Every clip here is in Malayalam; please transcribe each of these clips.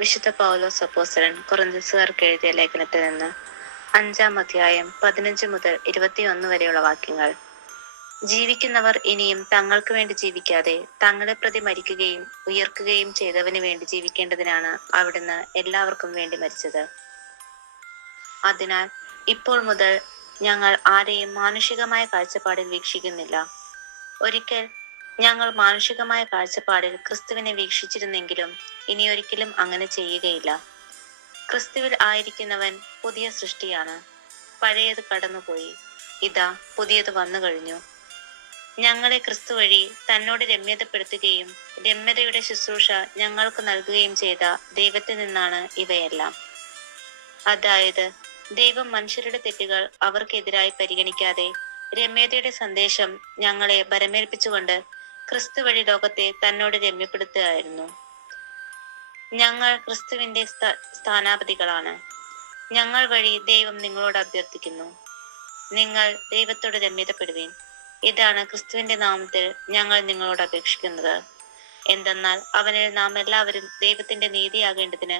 വിശുദ്ധ പൗലോസ് അപ്പോസ്തലൻ കൊറിന്ത്യസുകാർക്ക് എഴുതിയ ലേഖനത്തിൽ നിന്ന് 5-ാം അധ്യായം 15 മുതൽ 21 വരെയുള്ള വാക്യങ്ങൾ. ജീവിക്കുന്നവർ ഇനിയും തങ്ങൾക്ക് വേണ്ടി ജീവിക്കാതെ തങ്ങളെ പ്രതി മരിക്കുകയും ഉയർക്കുകയും ചെയ്തവന് വേണ്ടി ജീവിക്കേണ്ടതിനാണ് അവിടുന്ന് എല്ലാവർക്കും വേണ്ടി മരിച്ചത്. അതിനാൽ ഇപ്പോൾ മുതൽ ഞങ്ങൾ ആരെയും മാനുഷികമായ കാഴ്ചപ്പാടിൽ വീക്ഷിക്കുന്നില്ല. ഒരിക്കൽ ഞങ്ങൾ മാനുഷികമായ കാഴ്ചപ്പാടിൽ ക്രിസ്തുവിനെ വീക്ഷിച്ചിരുന്നെങ്കിലും ഇനിയൊരിക്കലും അങ്ങനെ ചെയ്യുകയില്ല. ക്രിസ്തുവിൽ ആയിരിക്കുന്നവൻ പുതിയ സൃഷ്ടിയാണ്. പഴയത് കടന്നുപോയി, ഇതാ പുതിയത് വന്നു കഴിഞ്ഞു. ഞങ്ങളെ ക്രിസ്തു വഴി തന്നോട് രമ്യതപ്പെടുത്തുകയും രമ്യതയുടെ ശുശ്രൂഷ ഞങ്ങൾക്ക് നൽകുകയും ചെയ്ത ദൈവത്തിൽ നിന്നാണ് ഇവയെല്ലാം. അതായത്, ദൈവം മനുഷ്യരുടെ തെറ്റുകൾ അവർക്കെതിരായി പരിഗണിക്കാതെ രമ്യതയുടെ സന്ദേശം ഞങ്ങളെ ബരമേൽപ്പിച്ചുകൊണ്ട് ക്രിസ്തു വഴി ലോകത്തെ തന്നോട് രമ്യപ്പെടുത്തുകയായിരുന്നു. ഞങ്ങൾ ക്രിസ്തുവിന്റെ സ്ഥാനാപതികളാണ്. ഞങ്ങൾ വഴി ദൈവം നിങ്ങളോട് അഭ്യർത്ഥിക്കുന്നു, നിങ്ങൾ ദൈവത്തോട് രമ്യതപ്പെടുവീൻ. ഇതാണ് ക്രിസ്തുവിന്റെ നാമത്തിൽ ഞങ്ങൾ നിങ്ങളോട് അപേക്ഷിക്കുന്നത്. എന്തെന്നാൽ അവനിൽ നാം എല്ലാവരും ദൈവത്തിന്റെ നീതിയാകേണ്ടതിന്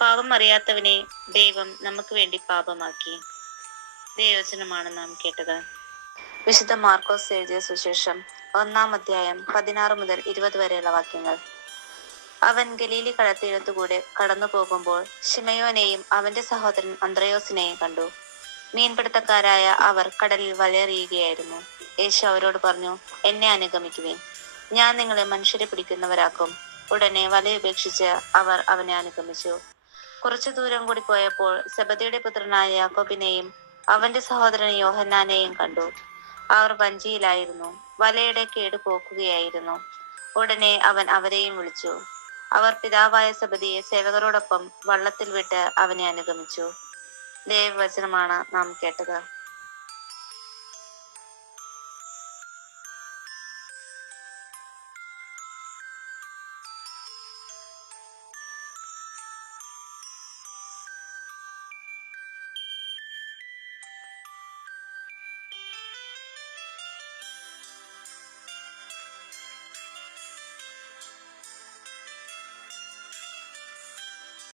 പാപം അറിയാത്തവനെ ദൈവം നമുക്ക് വേണ്ടി പാപമാക്കി. ദൈവവചനമാണ് നാം കേട്ടത്. വിശുദ്ധ മാർക്കോസ് എഴുതിയ സുവിശേഷം 1-ാം അധ്യായം 16 മുതൽ 20 വരെയുള്ള വാക്യങ്ങൾ. അവൻ ഗലീലി കടൽത്തീരത്തുകൂടെ കടന്നു പോകുമ്പോൾ ശിമയോനെയും അവന്റെ സഹോദരൻ അന്ത്രയോസിനെയും കണ്ടു. മീൻപിടുത്തക്കാരായ അവർ കടലിൽ വലയെറിയുകയായിരുന്നു. യേശു അവരോട് പറഞ്ഞു, എന്നെ അനുഗമിക്കുവിൻ, ഞാൻ നിങ്ങളെ മനുഷ്യരെ പിടിക്കുന്നവരാക്കും. ഉടനെ വലയുപേക്ഷിച്ച് അവർ അവനെ അനുഗമിച്ചു. കുറച്ചു ദൂരം കൂടി പോയപ്പോൾ സെബദിയുടെ പുത്രനായ യാക്കോബിനെയും അവന്റെ സഹോദരൻ യോഹന്നാനെയും കണ്ടു. അവർ വഞ്ചിയിലായിരുന്നു, വലയുടെ കേട് പോക്കുകയായിരുന്നു. ഉടനെ അവൻ അവരെയും വിളിച്ചു. അവർ പിതാവായ സെബദിയെ സേവകരോടൊപ്പം വള്ളത്തിൽ വിട്ട് അവനെ അനുഗമിച്ചു. ദൈവവചനമാണ് നാം കേട്ടത്.